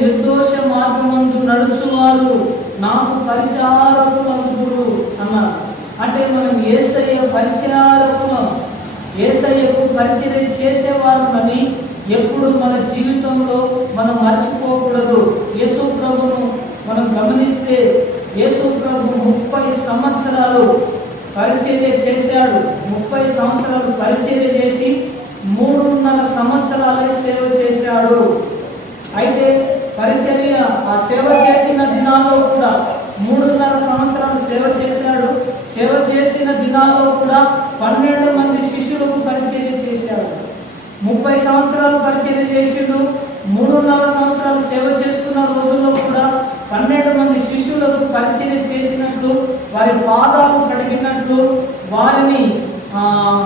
నిర్దోష మార్గమందు నడుచువారు నాకు పరిచారకులందురు అన్నారు. అంటే మనం యేసయ్య పరిచారకులం, యేసయ్యకు పరిచర్య చేసేవాళ్ళని ఎప్పుడు మన జీవితంలో మనం మర్చిపోకూడదు. యేసు ప్రభును మనం గమనిస్తే యేసు ప్రభు 30 సంవత్సరాలు పరిచర్య చేశాడు. 30 సంవత్సరాలు పరిచర్య చేసి 3.5 సంవత్సరాలే సేవ చేశాడు. అయితే పరిచర్య ఆ సేవ చేసిన దినాల్లో కూడా 3.5 సంవత్సరాలు సేవ చేశాడు. సేవ చేసిన దినాల్లో కూడా 12 మంది శిష్యులకు పరిచర్య చేశాడు. 30 సంవత్సరాలు పరిచర్య చేసిండు. 3.5 సంవత్సరాలు సేవ చేస్తున్న రోజుల్లో కూడా 12 మంది శిష్యులకు పరిచర్య చేసినట్లు, వారి పాదాలు కడిగినట్లు,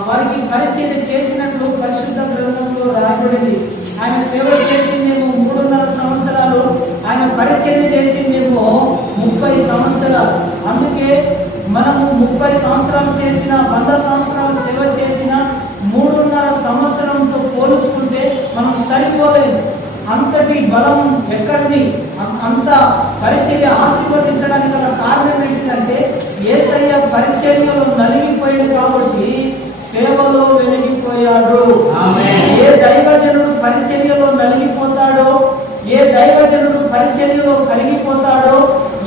వారికి పరిచర్య చేసినట్లు పరిశుద్ధ గ్రంథంలో రాయబడింది. ఆయన సేవ చేసిందేమో 3.5 సంవత్సరాలు, ఆయన పరిచర్య చేసిందేమో 30 సంవత్సరాలు. అందుకే మనము 30 సంవత్సరాలు చేసిన, 100 సంవత్సరాలు సేవ చేసిన 3.5 సంవత్సరంతో పోల్చుకుంటే మనం సరిపోలేదు. అంతటి బలం ఎక్కడిది? అంత పరిచర్య ఆశీర్వదించడానికి గల కారణం ఏంటంటే యేసయ్య పరిచర్యలో నలిగిపోయాడు కాబట్టి సేవలో వెలిగిపోయాడు. ఏ దైవజనుడు పరిచర్యలో నలిగిపోతాడో, ఏ దైవజనుడు పరిచర్యలో కలిగిపోతాడో,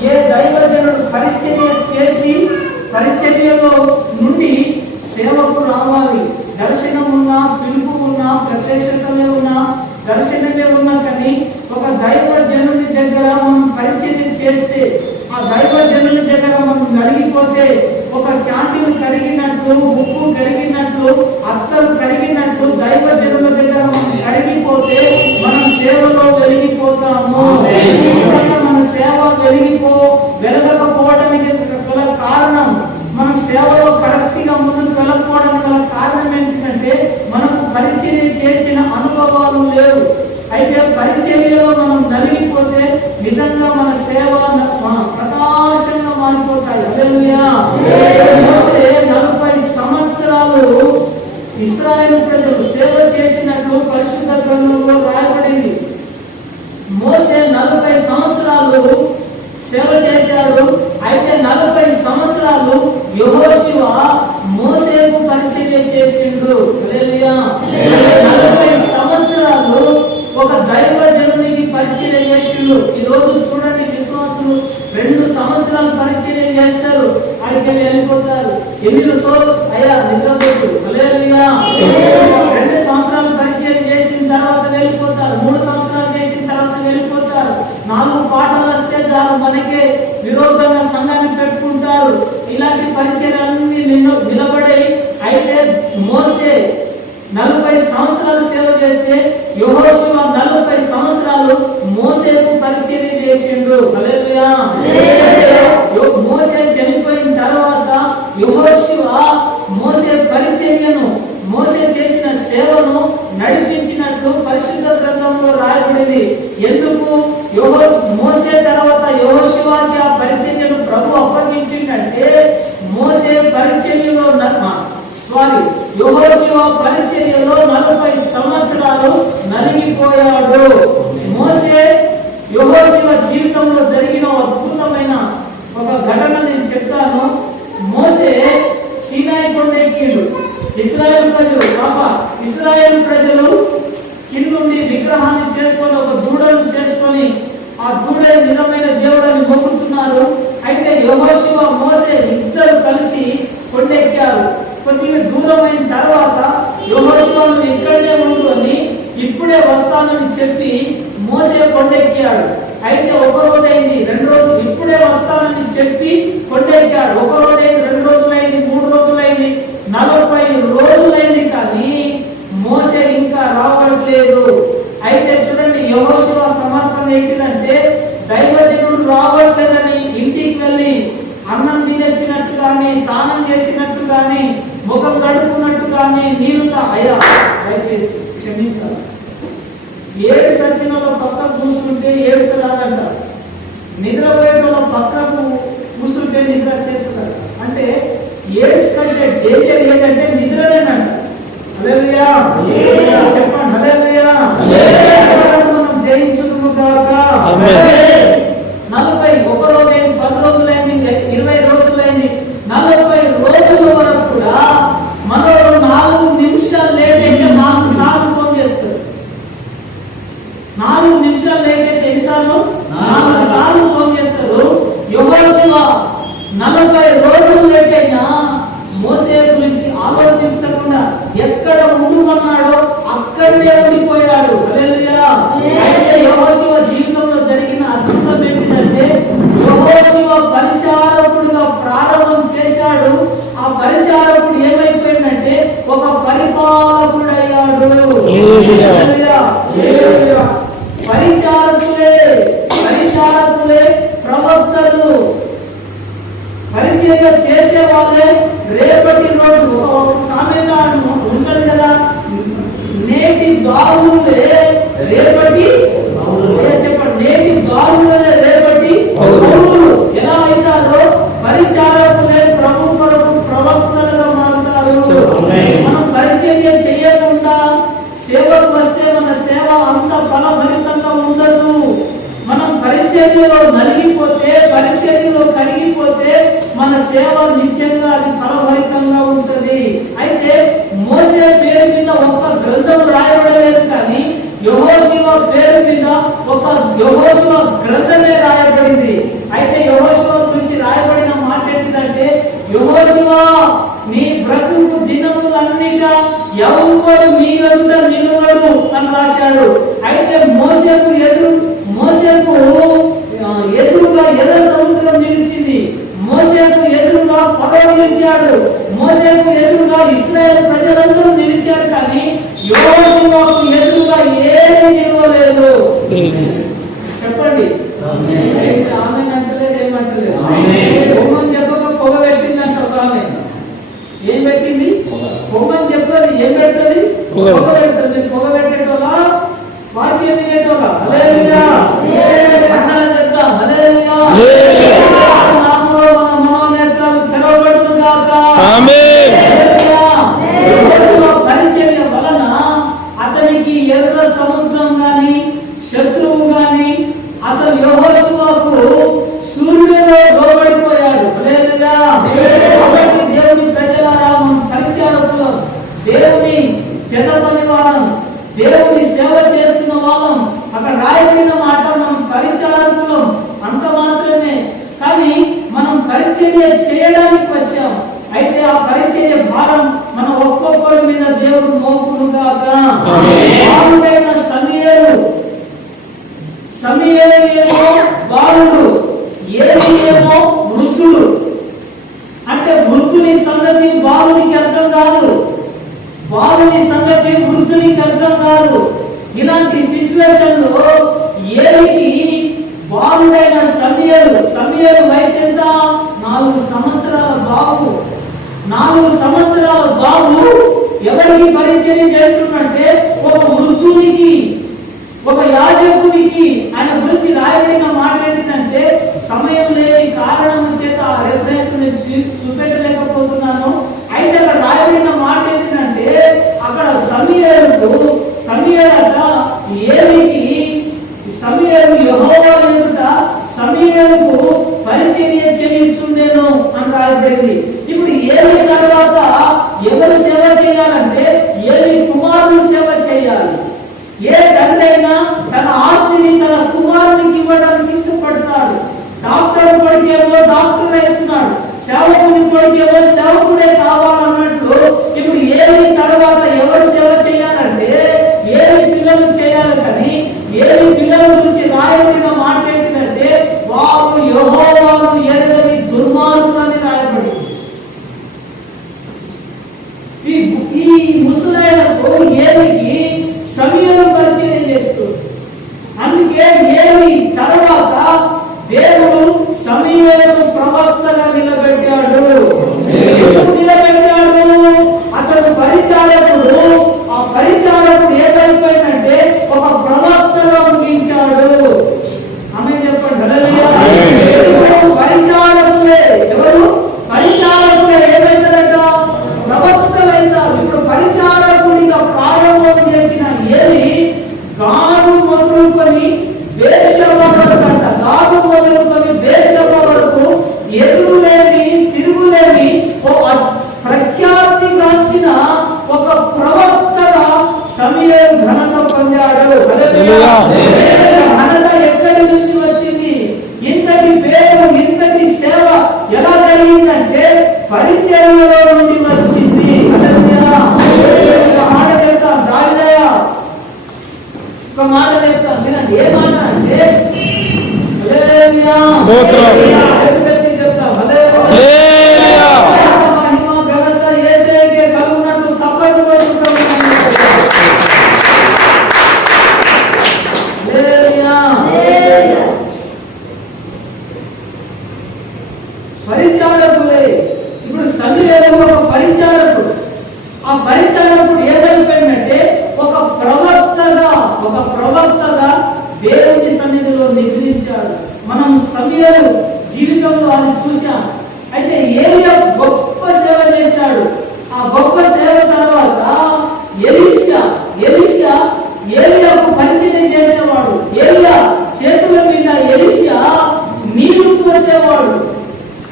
ఏ దైవజనుడు పరిచర్య చేసి పరిచర్యలో నుండి సేవకు రావాలి. దర్శనం ఉన్నా, పిలుపు ఉన్నా, ప్రత్యక్షతమే ఉన్నా, దర్శనమే ఉన్నా కానీ ఒక దైవజనుని దగ్గర మనం పరిచర్య చేస్తే, ఆ దైవజనుని దగ్గర మనం నలిగిపోతే, ఒక క్యాంటీన్ కరిగినట్లు, ఉప్పు కరిగినట్లు, అత్తరు కరిగినట్లు దైవజనుల దగ్గర మనం కరిగిపోతే మనం సేవలో వెలిగిపోతాము. మన సేవ వెలగకపోవడానికి గల కారణం, మనం సేవలో కరెక్ట్గా ముందుకు వెళ్ళకపోవడానికి గల కారణం ఏంటంటే మనకు పరిచర్య చేసిన అనుభవాలు లేవు. అయితే పరిచర్యలో మనం నలిగిపోతే నిజంగా మన సేవ ప్రకాశంగా మారిపోతాయి. హల్లెలూయా. మోసే 40 సంవత్సరాలు ఇశ్రాయేలు ప్రజలు సేవ చేసినట్లు పరిశుద్ధ గ్రంథంలో రాయబడింది. మోసే 40 సంవత్సరాలు సేవ చేశాడు. అయితే 40 సంవత్సరాలు యెహోషువ మోసేకు పరిచర్య చేసిండు. హల్లెలూయా. 40 సంవత్సరాలు ఒక దైవజనునికి పరిచర్య చేసిండు. ఈ రోజు చూడండి, విశ్వాసులు 2 సంవత్సరాలు పరిచర్య చేస్తారు, అడిగి వెళ్ళిపోతారు. ఎన్ని సోలు అయ్యా నిద్రపోతు. హల్లెలూయా. 2 సంవత్సరాలు పరిచర్య చేసిన తర్వాత వెళ్ళిపోతారు. 3 సంవత్సరాలు చేసిన తర్వాత వెళ్ళిపోతారు. 4 పాటలు వస్తే చాలు మనకే విరోధంగా సంఘాన్ని పెట్టుకుంటారు. ఇలాంటి పరిచర్యలన్నీ నిలబడి, అయితే మోసే 40 సంవత్సరాలు సేవ చేస్తే యెహోషువ 40 సంవత్సరాలు మోసేకు పరిచర్య చేసిండు. హల్లెలూయా. మోసే చనిపోయిన తర్వాత యెహోషువ మోసే పరిచర్యను, మోసే చేసిన సేవను నడిపించినట్టు పరిశుద్ధ గ్రంథంలో రాయబడింది. ఎందుకు? మోసే తర్వాత యెహోషువకి ఆ పరిచర్యను ప్రభు అప్పగించిందంటే మోసే పరిచర్యలో యెహోషువ పరిచర్యలో 40 సంవత్సరాలు నలిగిపోయాడు. మోసే యెహోషువ జీవితంలో జరిగిన అద్భుతమైన ఒక ఘటన నేను చెప్తాను. మోసే సీనాయి కొండ ఎక్కిండు. ఇశ్రాయేలు ప్రజలు కిందుండి విగ్రహాన్ని చేసుకొని, ఒక దూడను చేసుకొని, ఆ దూడే నిజమైన దేవుడని మొక్కుతున్నారు. అయితే యెహోషువ మోసే ఇద్దరు కలిసి కొండెక్కారు. కొద్దిగా దూరమైన తర్వాత యెహోషువను ఇక్కడే ఉండు అని, ఇప్పుడే వస్తానని చెప్పి మోసే కొండెక్కాడు. అయితే 1 రోజైంది, 2 రోజులు, ఇప్పుడే వస్తానని చెప్పి కొండెక్కాడు. 1 రోజైంది, 2 రోజులైంది, 3 రోజులైంది, 40 రోజులైంది, కానీ మోసే ఇంకా రావట్లేదు. అయితే చూడండి, యెహోషువ సమర్పణ ఏంటిదంటే దైవజనుడు రావట్లేదని ఇంటికి వెళ్ళి అన్నం తినచ్చినట్టు కానీ, దానం చేసినట్టు కానీ, ముఖం కడుక్కున్నట్టు కానీ, నీళ్ళు అయ్యా దయచేసి క్షమించాలి. 7 సచ్చినలో పక్కకు కూర్చుంటే 7 రాదంట. నిద్రపోయేటలో పక్కకు కూర్చుంటే నిద్ర చేస్తున్నారు. అంటే 7 కంటే డేంజర్ ఏదంటే నిద్రనేనంట. హల్లెలూయా. చెప్పండి హల్లెలూయా. మనం జయించుకున్న గాక. 41 రోజులైంది, 10 రోజులైంది, 20 రోజులైంది, 40 రోజుల వరకు కూడా మరో 4 నిమిషాలు లేట్ అయితే 4 సార్లు ఫోన్ చేస్తారు. 4 నిమిషాలు లేట్ అయితే ఎన్నిసార్లు? 4 సార్లు ఫోన్ చేస్తారు. యెహోషువ 40 రోజులు లేట్ అయినా మోసే గురించి ఆలోచించకుండా ఎక్కడ ఉండుమన్నాడో అక్కడే ఉండిపోయాడు. హల్లెలూయా. అయితే యెహోషువ జీవితంలో జరిగిన అద్భుతం ఏంటంటే, యెహోషువ పరిచారకుడిగా ప్రారంభం చేశాడు. ఆ పరిచారకుడు ఏమైపోయిందంటే ఒక పరిపాలకుడు అయ్యాడు. హల్లెలూయా. పరిచారకులే ప్రవక్తలు, పరిచర్య చేసే వాళ్ళే రేపటి రోజు ఒక సామెత ఉంటది కదా, నేటి దారులే రేపటి చెప్పండి, నేటి దారులే రేపటి పౌరులు ఎలా అవుతారో పరిచారకులే ప్రముఖులకు ప్రవక్తలుగా మారుతారు. మనం పరిచర్య చేయకుండా సేవకు వస్తే మన సేవ అంత ఫలభరితంగా ఉండదు. మనం పరిచర్యలో నలిగిపోతే, పరిచర్యలో కరిగిపోతే మన సేవ నిత్యంగా అది ఫలభరితంగా ఉంటుంది. అయితే మోసే పేరు మీద ఒక్క గ్రంథం రాయబడలేదు, కానీ యెహోషువ పేరు మీద ఒక యెహోషువ గ్రంథమే రాయబడింది. అయితే యెహోషువ గురించి రాయబడిన మాట ఏంటిదంటే, యెహోషువ నీ బ్రతుకు దినములన్నిట ఎవరు మీ ఎదుట నిలవడు అని రాశాడు. అయితే మోసేకు ఎదురుగా ఎర్ర సముద్రం నిలిచింది, మోసేకు ఎదురుగా ఫరో నిలిచాడు, మోసేకు ఎదురుగా ఇశ్రాయేలు ప్రజలందరూ నిలిచారు, కానీ యెహోషువకు ఎదురుగా ఏమీ నిలవలేదు. చెప్పండి. ఆమె అంటలేదు, ఏమంటలేదు. పొమ్మని చెప్పక పొగ పెట్టిందంట ఒక ఆమె. ఏం పెట్టింది? పొమ్మని చెప్పదు, ఏం పెడుతుంది? పొగ పెడుతుంది. పొగ పెట్టేటోళ్ళ వాక్యం వినేటోళ్ళ. హల్లెలూయా. అందరం చెప్తాం హల్లెలూయా. నామములో మన మనోనేత్రాలు తెరవబడును గాక. ఆమేన్. యెహోషువ పరిచర్య వలన అతనికి ఎర్ర సముద్రం గాని శత్రువు గాని అసలు యెహోషువకు సూర్యుడిలో లోబడిపోయాడు. హల్లెలూయా. కాబట్టి దేవుని ప్రజలారా, మనం పరిచారకులం, దేవుని జతపని వాళ్ళం, దేవుని సేవ చేస్తున్న వాళ్ళం. అక్కడ రాయబడిన మాట మనం పరిచారకులం అంత మాత్రమే, కానీ మనం పరిచర్య చేయడానికి వచ్చాం. అయితే ఆ పరిచర్య భారం మన ఒక్కొక్కరి మీద దేవుడు మోపును గాక. బాలుడైన సమూయేలు ఏమో బాలుడు, ఏలీ ఏమో వృద్ధుడు. అంటే వృద్ధుని సంగతి బాలునికి అర్థం కాదు, బాలుని సంగతి వృద్ధునికి అర్థం కాదు. ఇలాంటి సిచ్యువేషన్ లో ఏలికి బాలుడైన సమూయేలు వయసు ఎంత? 4 సంవత్సరాల బాబు. 4 సంవత్సరాల బాబు ఎవరికి పరిచర్య చేస్తున్నట్టే ఒక వృద్ధునికి, ఒక యాజకునికి. ఆయన గురించి రాయబడిన మాట ఏంటంటే, సమయం లేని కారణం చేత ఆ రెఫరెన్స్ నేను చూపెట్టలేకపోతున్నాను. అయితే అక్కడ రాయబడిన మాట ఏంటంటే, అక్కడ సమూయేలట ఏలికి, సమూయేలు యెహోవా ఎదుట సమూయేలుకు పరిచర్య చేయించుండెను అని రాయబడింది. ఇప్పుడు ఏలి తర్వాత ఎవరు సేవ చేయాలంటే, ఏలి కుమారుడు సేవ చేయాలి. ఏ తండ్రి అయినా తన ఆస్తిని తన కుమారునికి ఇవ్వడానికి ఇష్టపడతాడు. డాక్టర్ కొడుకేమో డాక్టర్ అవుతున్నాడు, సేవకుని కొడుకేమో సేవకుడే కావాలన్నట్లు. ఇప్పుడు ఏలి తర్వాత ఎవరు సేవ చేయాలంటే ఏలి పిల్లలు చేయాలి, కానీ ఏలి పిల్లల గురించి రాయబడిన మాట ఏంటంటే, వారు యెహోవాను ఎరుగని దుర్మార్గులని రాయబడింది. ఈ ముసలాయనకు ఏలికి సమూయేలు పరిచర్య చేస్తుంది. అందుకే ఏలి తర్వాత దేవుడు సమూయేలును ప్రవక్తగా నిలబెట్టాడు. అతడు పరిచారకుడు. ఆ పరిచారకుడు ఏమైపోయిందంటే ఒక ప్రవక్తగా ముగించాడు. ఆమె చెప్పండి. పరిచారకుడు ఘనత ఎక్కడి నుంచి వచ్చింది? ఇంతటి పేరు, ఇంతటి సేవ ఎలా జరిగిందంటే పరిచర్యలో నుండి వచ్చింది. మాట చెప్తా దావిదయ్య, ఒక మాట చెప్తా వినండి. ఏ మాట అంటే చెప్తా మహిమ ఘనత యేసుకే కలుగునట్టు చప్పట్లు కొట్టుకుంటాం. పరిచారకులే. ఇప్పుడు సమూయేలు ఒక పరిచారకుడు. ఆ పరిచారకుడు ఏదైపోయిందంటే ఒక ప్రవక్తగా దేవుని సన్నిధిలో నిద్రించాడు. మనం సమూయేలు జీవితంలో అది చూశాం. అయితే ఏలియా గొప్ప సేవ చేశాడు. ఆ గొప్ప సేవ తర్వాత ఎలీషా ఏలియాకు పరిచయం చేసేవాడు. ఏలియా చేతుల మీద ఎలీషా నీళ్లు పోసేవాడు.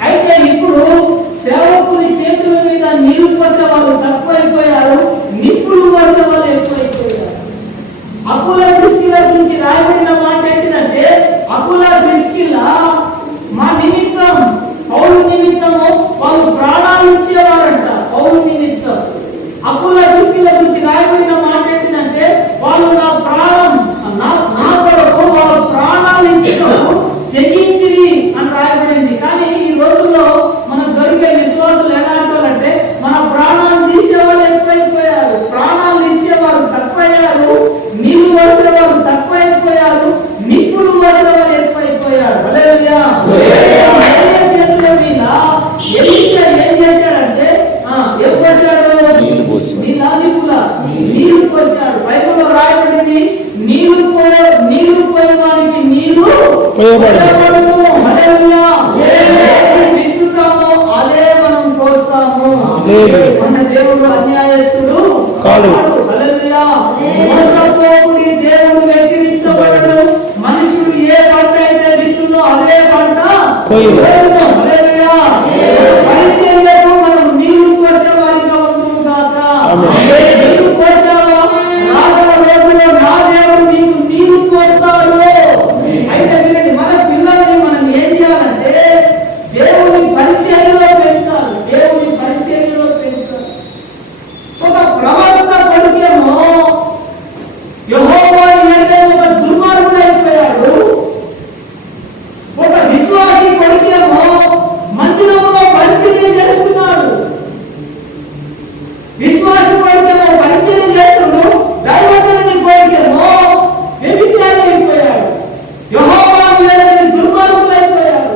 అయితే ఇప్పుడు సేవకుని చేతుల మీద నీళ్లు పోసే వాళ్ళు తక్కువైపోయారు, నిప్పులు పోసే వాళ్ళు ఎక్కువైపోయారు. అకుల ప్రిస్కిల గురించి రాయబడిన మాట ఏంటిదంటే, అకుల ప్రిస్కిల మా నిమిత్తం, పౌలు నిమిత్తము వాళ్ళు ప్రాణాలు ఇచ్చేవారంట. పౌలు నిమిత్తం అకుల ప్రిస్కిల గురించి రాయబడిన మాట ఏంటిదంటే, వాళ్ళు నా ప్రాణం నా కొరకు వాళ్ళ ప్రాణాలు ఇచ్చినప్పుడు తెగించిరి అని రాయబడింది. కానీ ఈ రోజుల్లో మనకు దొరికే విశ్వాసులు ఎలా అంటారంటే, మన ప్రాణాలు తీసేవాళ్ళు ఎక్కువైపోయారు, ప్రాణాలు ఇచ్చేవారు తక్కువయ్యారు, నీళ్లు పోసేవారు తక్కువైపోయారు, నిప్పులు పోసేవారు ఎక్కువైపోయారు. హల్లెలూయా. చేతుల మీద ఎలీషా ఏం చేశాడంటే ఏం పోసాడు? నీళ్లు పోసాడు. బైబిల్లో రాయబడింది, నీళ్లు పోయేవానికి నీళ్లు విత్తుతామో అదే మనం పోస్తాము. మన దేవుడు అన్యాయస్తుడు కాడు. మోసపోకుడి దేవుడు వెక్కిరించబడడు. మనుషుడు ఏ పంట అయితే విత్తులో అదే పంట పరిచర్యకు మనం నీళ్లు పోసే వారిగా ఉంటుము కాక. నీళ్లు పోసావా, రాగల రోజుల్లో నా దేవుడు నీకు నీళ్లు పోస్తాడు. అయితే వినండి, మన పిల్లల్ని మనం ఏం చేయాలంటే దేవుని పరిచర్యలో పెంచాలి. దేవుని పరిచర్యలో పెంచాలి. ఒక ప్రవక్త కొడుకేమో యెహోవా అంటే ఒక దుర్మార్గుడు అయిపోయాడు. ఒక విశ్వాసి కొడుకేమో మందిరంలో పరిచర్య చేస్తున్నాడు. విశ్వాసి కొడుకేమో పరిచర్య చేస్తున్నాడు, దైవజనుని కొడుకేమో వ్యభిచారి అయిపోయాడు. యెహోవా అంటే దుర్మార్గుడు అయిపోయాడు.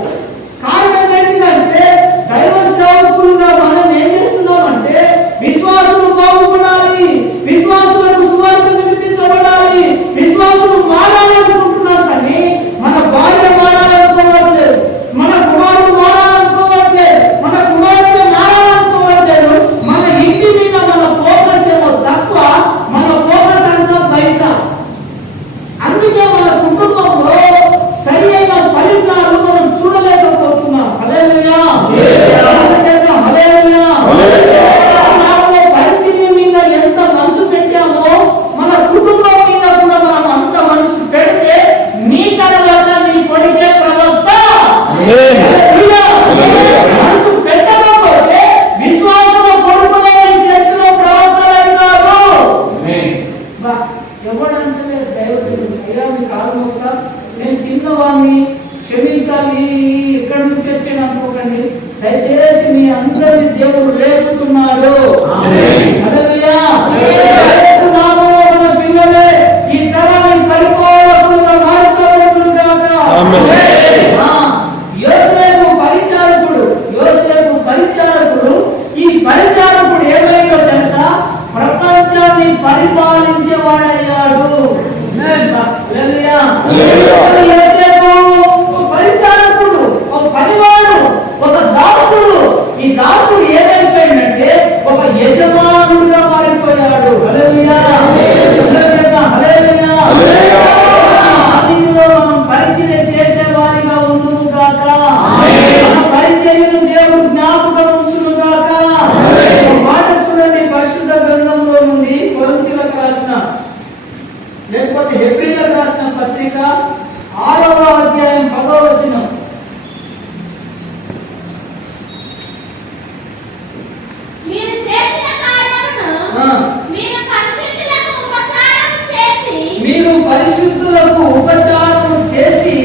కారణం ఏంటంటే దైవ సేవకులుగా మనం ఏం చేస్తున్నామంటే విశ్వాసులు బాగుపడాలి, విశ్వాసులకు సువార్త వినిపించబడాలి, విశ్వాసులు మారాలనుకుంటున్నాం. కానీ మన భార్య మారాలనుకోవట్లేదు, మన కుమారుడు మారాలనుకోవట్లేదు, మన కుమార్తె మారాలనుకోవట్లేదు. మన ఇంటి మీద మన ఫోకస్ ఏమో తక్కువ, మన ఫోకస్ అంతా బయట. అందుకే మన కుటుంబంలో సరి అయిన ఫలితాలు మనం చూడలేకపోతున్నాం. హల్లెలూయా. పరిచర్య మీద ఎంత మనసు పెట్టామో మన కుటుంబం మీద కూడా మనం అంత మనసు పెడితే నీ తర్వాత నీ కొడుకే ప్రవక్త. మనసు పెట్టకపోతే విశ్వాసంలో కొడుకునే చర్చలో ప్రవక్తలైనారు. ఎవడంటే దైవజనుడు అయ్యా మీ కాలం నేను చిన్నవాడిని క్షమించాలి, ఎక్కడి నుంచి వచ్చాను అనుకోకండి. దయచేసి మీ అందరి దేవుడు రేపుతున్నాడు. పిల్లలే ఈ తరాన్ని పరిపూర్ణంగా మార్చబడును గాక. యోసేపు పరిచారకుడు. ఈ పరిచారకుడు ఏమైందో తెలుసా? ప్రపంచాన్ని పరిపాలించేవాడయ్యాడు. యోసేపు పరిచారకుడు, ఒక పనివాడు, ఒక దాసుడు. ఈ దాసుడు ఏదైపోయిందంటే ఒక పరిశుద్ధులకు ఉపచారం చేసి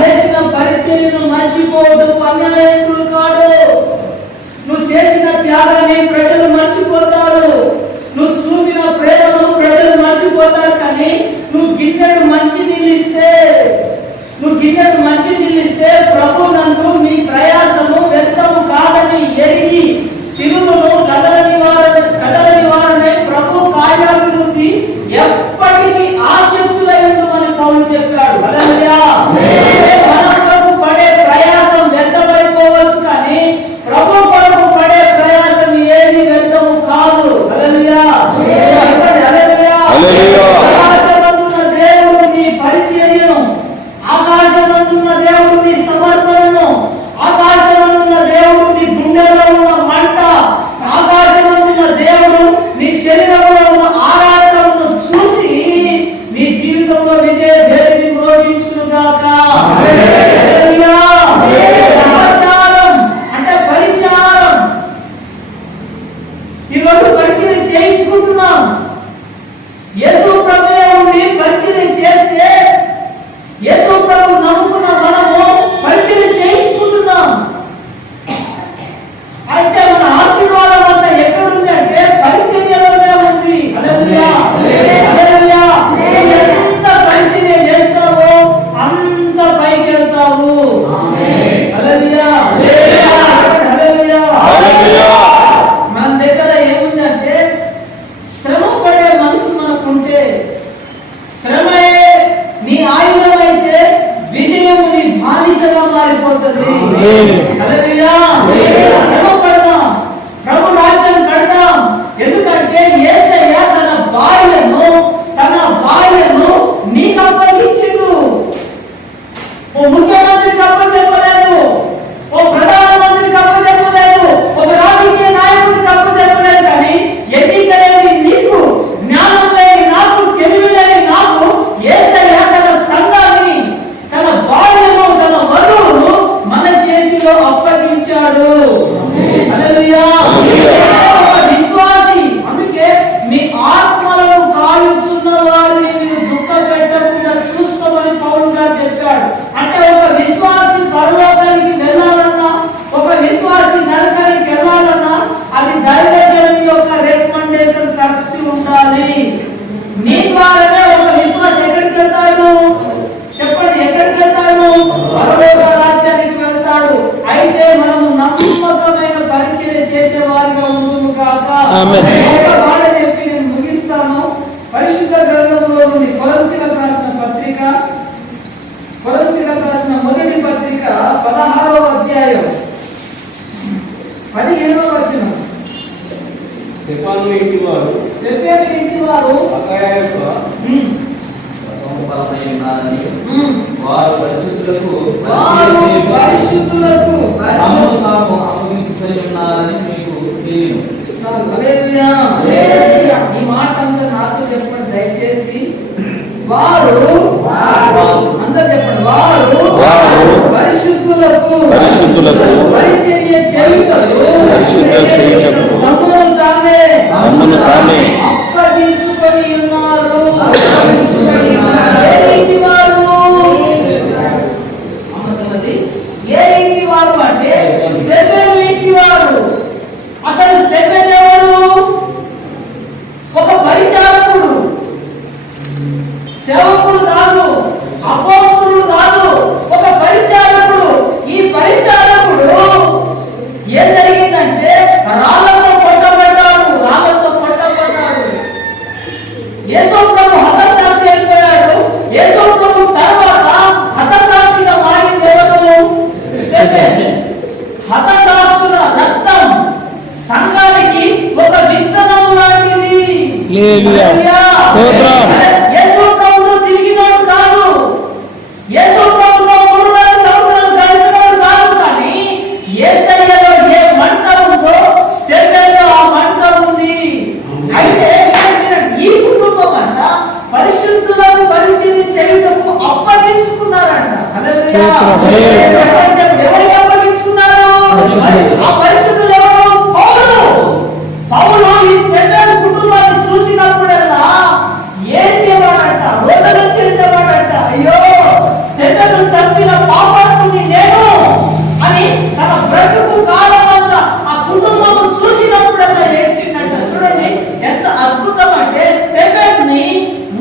చేసిన పరిచర్యను మర్చిపోవడం అన్యాయస్తుడు కాడు. నువ్వు చేసిన త్యాగాన్ని ప్రజలు మర్చిపోతారు, నువ్వు చూపిన ప్రేమను ప్రజలు మర్చిపోతారు. కానీ నువ్వు గిన్నెడు మంచి నిలిస్తే ప్రభు నందు నీ ప్రయాసము వ్యర్థము కాదని ఎరిగి స్థిరులను కదల నివారణే ప్రభు కార్యాభివృద్ధి ఎప్పటికీ ఆసక్తులై ఉండమని పౌలు చెప్పాడు. హల్లెలూయా. మన కొరకు పడే ప్రయాసం వ్యర్థమైపోవచ్చు, కానీ ప్రభు కొరకు పడే ప్రయాసం ఏది వ్యర్థము కాదు. హల్లెలూయా. ఆకాశమందున్న దేవుడు నీ పరిచర్యను, ఆకాశమందున్న దేవుడు నీ సమర్పణను, ఆకాశమందున్న దేవుడు నీ గుండెల్లో ఉన్న మంట, ఆకాశమందున్న దేవుడు నీ శరీరంలో ఉన్న ఆరాటమును చూసి నీ జీవితంలో విజయ దేవుని మ్రోగించుగాక. హల్లెలూయా. ఉపచారం అంటే పరిచారం. ఈరోజు పరిచయం చేయించుకుంటున్నాం. యేసు ప్రభువే ఉండి పరిచయం చేస్తే యేసు ప్రభు నమ్ముకున్న మనము పరిచయం చేయించుకుంటున్నాం. అయితే మన ఆశీర్వాదం అంతా ఎక్కడుంది అంటే పరిచర్యలోనే ఉంది. హల్లెలూయా. హల్లెలూయా. ఎంత పరిచర్య చేస్తావో అంత పైకి వెళ్తావు. హల్లెలూయా. హల్లెలూయా. మన దగ్గర ఏముందంటే శ్రమ పడే మనసు మనకుంటే, శ్రమే నీ ఆయుధం అయితే విజయం నీ బానిసగా మారిపోతుంది. హల్లెలూయా. శ్రమ పడదాం, ప్రభు రాజ్యం కడదాం. ఎందుకంటే యేసయ్య తన భార్యను నీకు అప్పగించిండు. ఓ ముఖ్యమంత్రికి అప్పచెప్పలేదు, ఓ ప్రధానమంత్రికి అప్పచెప్పలేదు, ఒక రాజకీయ నాయకుడికి అప్పచెప్పలేదు. కానీ ఎన్నిక లేని నీకు, జ్ఞానం లేని నాకు, తెలివి లేని నాకు యేసయ్య తన సంఘాన్ని, తన భార్యను, తన వధువును మన చేతిలో అప్పగించాడు. హల్లెలూయా. విశ్వాసి. అందుకే మీ ఆత్మలను కాల్చున్న వారిని మీరు దుఃఖ పెట్టకుండా చూసుకోమని పౌలు గారు చెప్పాడు. అంటే ఒక విశ్వాసి పరలోకానికి వెళ్ళాలన్నా, ఒక విశ్వాసి నరకానికి వెళ్ళాలన్నా అది దైవజనం యొక్క రికమెండేషన్ కరెక్ట్ ఉండాలి. నీ ద్వారానే ఒక విశ్వాసి ఎక్కడికి వెళ్తాడు చెప్పండి? ఎక్కడికి వెళ్తాడు? పరలోక రాజ్యానికి వెళ్తాడు. అయితే మనము నమ్మకమైన పరిచయం చేసే వారిగా ఉండును కాక. ఒక మాట చెప్పి నేను ముగిస్తాను. పరిశుద్ధ గ్రంథంలో ఉంది కొరింథీయులకు రాసిన పత్రిక, కొరింథీయులకు రాసిన మొదటి పత్రిక 16వ అధ్యాయం 15వ వచనం. స్టెఫాను ఇంటి వారు అకాయ యొక్క వారు పరిశుద్ధులకు తాము అప్పగించుకొని ఉన్నారని మీకు తెలియదు. హల్లెలూయా. ఈ మాట అంతా నాతో చెప్పండి దయచేసి. వారు అందరూ చెప్పండి. వారు పరిశుద్ధులకు పరిచర్య చేయుటకు తమను తామే అప్పగించుకొని ఉన్నారు. ఏ ఇంటి వారు? ఏ ఇంటి వారు అంటే స్టెఫెను ఇంటి వారు. అసలు స్టెఫెను ఎవరు? ఒక పరిచారకుడు, సేవకుడు కాదు, అపోస్తలుడు కాదు, ఒక పరిచారకుడు. ఈ పరిచారకుడు ఏం జరిగిందంటే రాళ్ళతో కొట్టబడ్డాడు. యేసు ప్రభు హతసాక్షి అయిపోయాడు. యేసు ప్రభు తర్వాత హతసాక్షిగా మారింది ఎవరు? హతసాక్షుల రక్తం సంఘానికి ఒక విత్తనం లాంటిది. యేసు ప్రభుతో తిరిగినోడు కాదు, యేసు ప్రభుతో 3 సంవత్సరాలు గడిపినోడు కాదు. కానీ యేసయ్యలో ఏ మంట ఉందో స్టెఫెనులో ఆ మంట ఉంది. అయితే ఈ కుటుంబం అంట పరిశుద్ధులకు పరిచయం చేయుటకు అప్పగించుకున్నారంట. ఎవరికి అప్పగించుకున్నారు? ఆ పరిస్థితులు ఎవరు? పౌలు ఈ స్టెఫెను కుటుంబాన్ని చూసినప్పుడల్లా ఏం చేయవాడంట? రోదన చేసేవాడంట. అయ్యో, స్టెఫెను చంపిన పాపాత్ముని నేను అని తన బ్రతుకు కాలమంతా ఆ కుటుంబం చూసినప్పుడల్లా ఏడ్చిందంట. చూడండి ఎంత అద్భుతం అంటే, స్టెఫెన్ని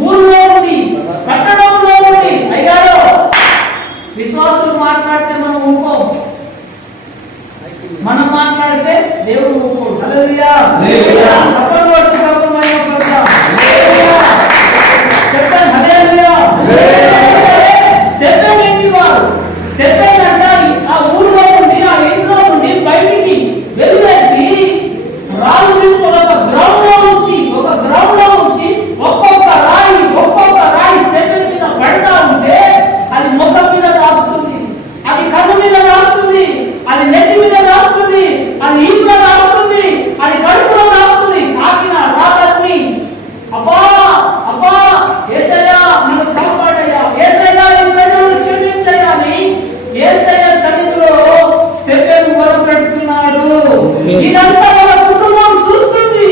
ఊర్లో ఉండి కట్టడంలో ఉండి, అయ్యారో విశ్వాసులు మాట్లాడితే మనం ఊరుకోం, మనం మాట్లాడితే దేవుడు ఊరుకోడు. హల్లెలూయా. చెప్పండి చెప్పండి హల్లెలూయా. స్టెఫెను ఇంటి వారు, స్టెఫెను అంట ఆ ఊర్లో ఉండి ఆ ఇంట్లో నుండి బయటికి వెళ్ళేసి రాళ్ళు తీసుకొని ఒక గ్రౌండ్ లో ఉంచి ఒక్కొక్క రాయి స్టెఫెను మీద పడతా ఉంటే అది ముఖం మీద తాకుతుంది, అది కన్ను మీద తాకుతుంది, అది నెత్తి మీద తాకుతుంది, అది ఈపులో తాకుతుంది, అది కడుపులో తాకుతుంది. తాకిన రాళ్ళని అబ్బా అబ్బా యేసయ్యా నన్ను కాపాడయ్యా, యేసయ్యా ఈ ప్రజలను క్షమించయ్యా అని యేసయ్య సన్నిధిలో స్టెఫెను మొరపెడుతున్నాడు. ఇదంతా వాళ్ళ కుటుంబం చూస్తుంది,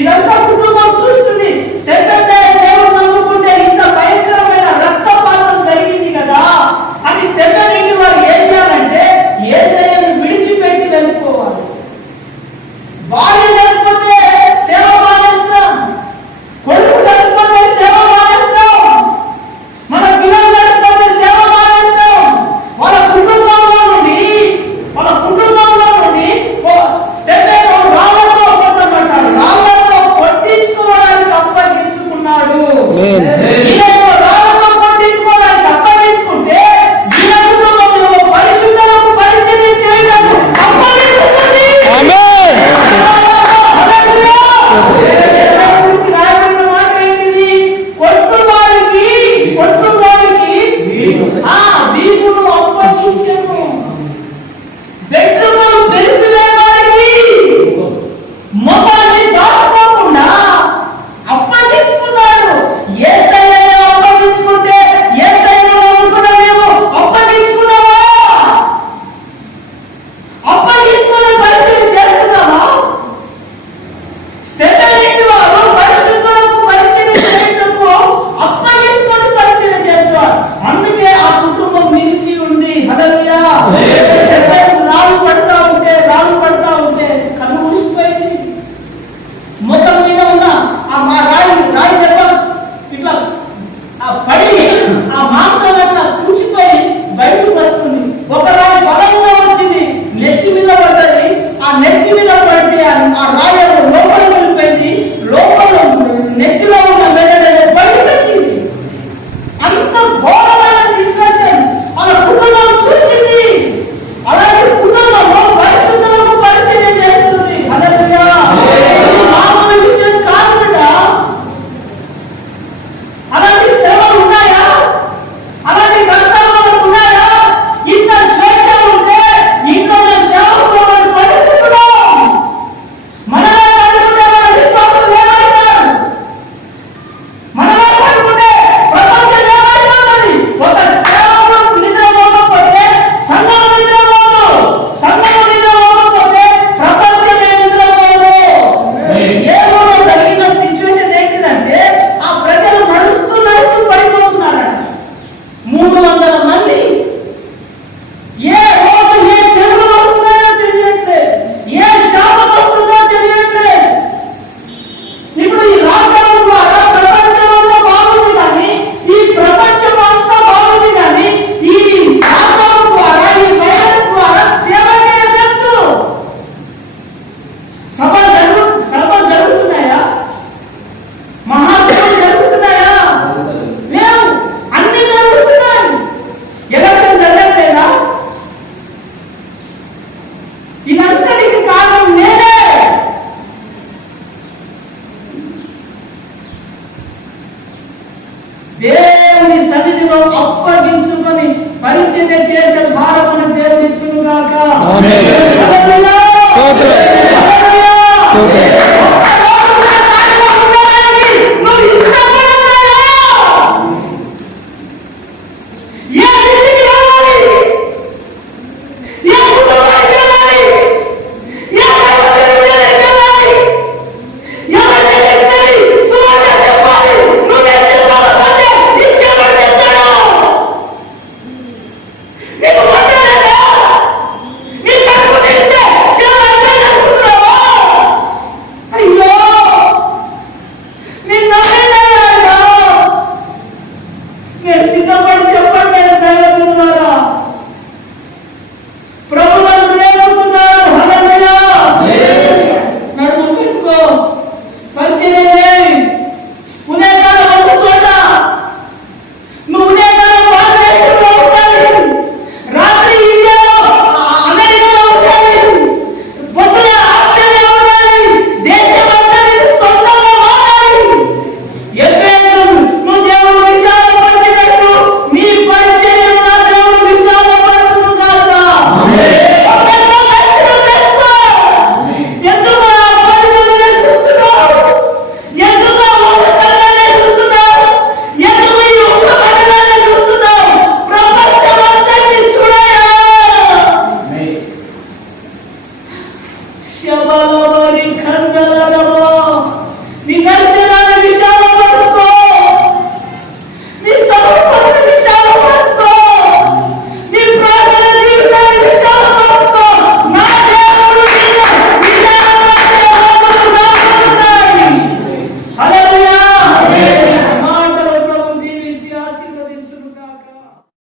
ఇదంతా కుటుంబం చూస్తుంది. స్టెఫెను దేవుడు నమ్ముకుంటే ఇంత భయంకరమైన రక్తపాతం జరిగింది కదా అని స్టెఫెను ఇంటి వారు ఏం చేయాలంటే యేసయ్యను విడిచిపెట్టి వెళ్ళిపోవాలి. భార్య చచ్చిపోతే సేవ మానేస్తాం, కొడుకు చచ్చిపోతే సేవ మానేస్తాం, మన పిల్లలు చచ్చిపోతే సేవ మానేస్తాం. వాళ్ళ కుటుంబంలో నుండి స్టెఫెను రాళ్లతో కొట్టమంటాడు, రాళ్లతో కొట్టించుకోవడానికి అప్పగించుకున్నాడు. రాళ్లతో కొట్టించుకోవడానికి అప్పగించుకుంటే ఈయన కుటుంబంలో పరిశుద్ధులకు పరిచయం చేయడానికి అప్పగించుకుంది. అందుకే ఆ కుటుంబం నిలిచి ఉంది. హల్లెలూయా. రాళ్ళు పడతా ఉంటే కన్ను ఊసిపోయింది. ముఖం మీద ఉన్న ఆ రాయి దెబ్బ ఇట్లా పడి ఆ మాంసం అట్లా కూర్చిపోయి బయటకు వస్తుంది. ఒక రాయి బలంగా వచ్చింది, నెత్తి మీద పడ్డది. ఆ నెత్తి మీద పడితే ఆ రాయి లోపల వెళ్ళిపోయింది. లోపల నెత్తిలో ఉన్న మెదడు బయటకు వచ్చింది. అంత ఘోరమైన సిచ్యువేషన్ మన కుటుంబం చూసింది. అలాంటి కుటుంబంలో పరిశుద్ధులకు పరిచయం చేస్తుంది. హల్లెలూయా. మామూలు విషయం కాదు బిడ్డ. అలాంటి శ్రమలు ఉన్నాయా? అలాంటి కష్టాలు మనకు ఉన్నాయా? ఇంత స్వేచ్ఛ ఉంటే ఇంట్లో మేము సేవకులను పడుతున్నాం. మనమే పడుకుంటే మన విశ్వాసులు ఏమైతారు? మనమే పడుకుంటే ప్రపంచం ఏమైపోతుంది? ఒక సేవకుడు నిద్రపోకపోతే సంఘం నిద్రపోదు, సంఘం నిద్రపోకపోతే ప్రపంచమే నిద్రపోదు. ఏమో జరిగిన సిచ్యువేషన్ ఏంటిదంటే ఆ ప్రజలు నడుస్తూ పడిపోతున్నారట. 300 మంది. ఏ రోజు ఏ చెరువులు వస్తున్నాయో తెలియట్లేదు, ఏ శాపం వస్తుందో తెలియట్లేదు. ఇప్పుడు ఈ లాక్డౌన్ ద్వారా ప్రపంచం అంతా బాగుంది కానీ, ఈ ప్రపంచం అంతా బాగుంది కానీ ఈ లాక్డౌన్ ద్వారా, ఈ వైరస్ ద్వారా సేవకే ఎఫెక్ట్. సభలు జరుగుతున్నాయా? మహాసభలు జరుగుతున్నాయా? లేవు. అన్ని జరుగుతున్నాయి. ఎలక్షన్ జరగట్లేదా? ఇదంతటికి కారణం నేనే. దేవుని సన్నిధిలో అప్పగించుకొని పరిచర్య చేసే భారమును దేవుని ఇచ్చును గాక. ఆమేన్. హల్లెలూయా. స్తోత్రం. హల్లెలూయా. ఖడ్గలగబో